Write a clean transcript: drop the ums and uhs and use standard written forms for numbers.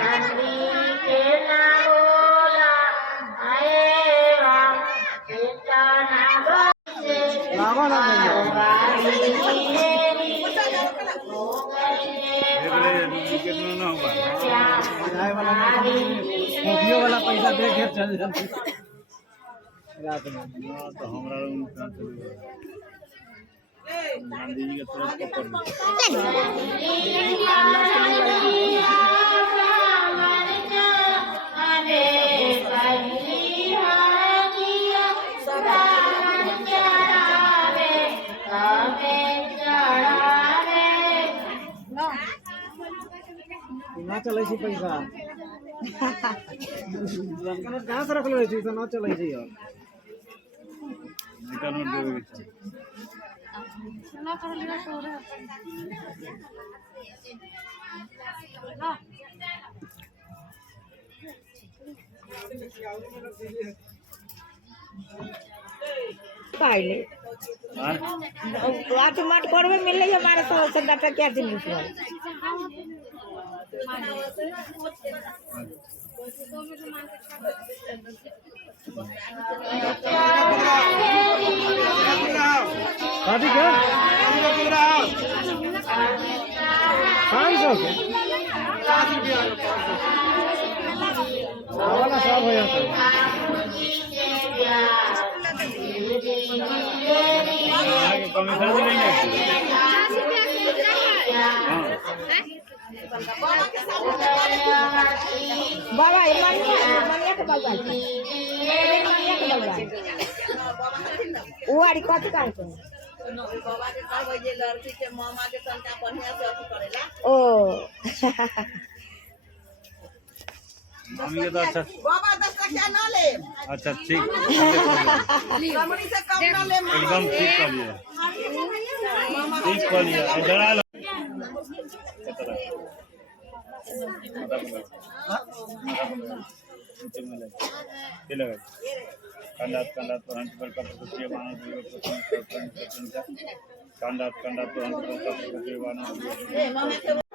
नंदी के ना बोला आए राम सीता ना बोले वाला पैसा देखे चल जाते रात में तो हमरा गांधी जी के तुरंत पकड़ ना चले पैसा कहाँ से रखल रहे ना चले यार निकाल नोट देवे के चाहिए ना कर लेना तो रे ना पाइले वाट माट करबे मिलले हमारे से डाटा क्या दिन शादी क्या 500 के वाला सब हो जाता है आगे कमीशन भी नहीं है बाबा मनिया के बाबा मनिया के बाबा वो आड़ी कत काल के बाबा के कहबै जे लड़की के मामा के तनका बढ़िया से अथी करेला ओ मामी के तो अच्छा बाबा 10 टका ना ले अच्छा ठीक कमरी से कम ना ले एकदम ठीक कर लिया ठीक कर लिया जरा लो कंडात तो हंस पर का प्रकृति मानव जीव प्रथम कंडात तो हंस पर का प्रकृति मानव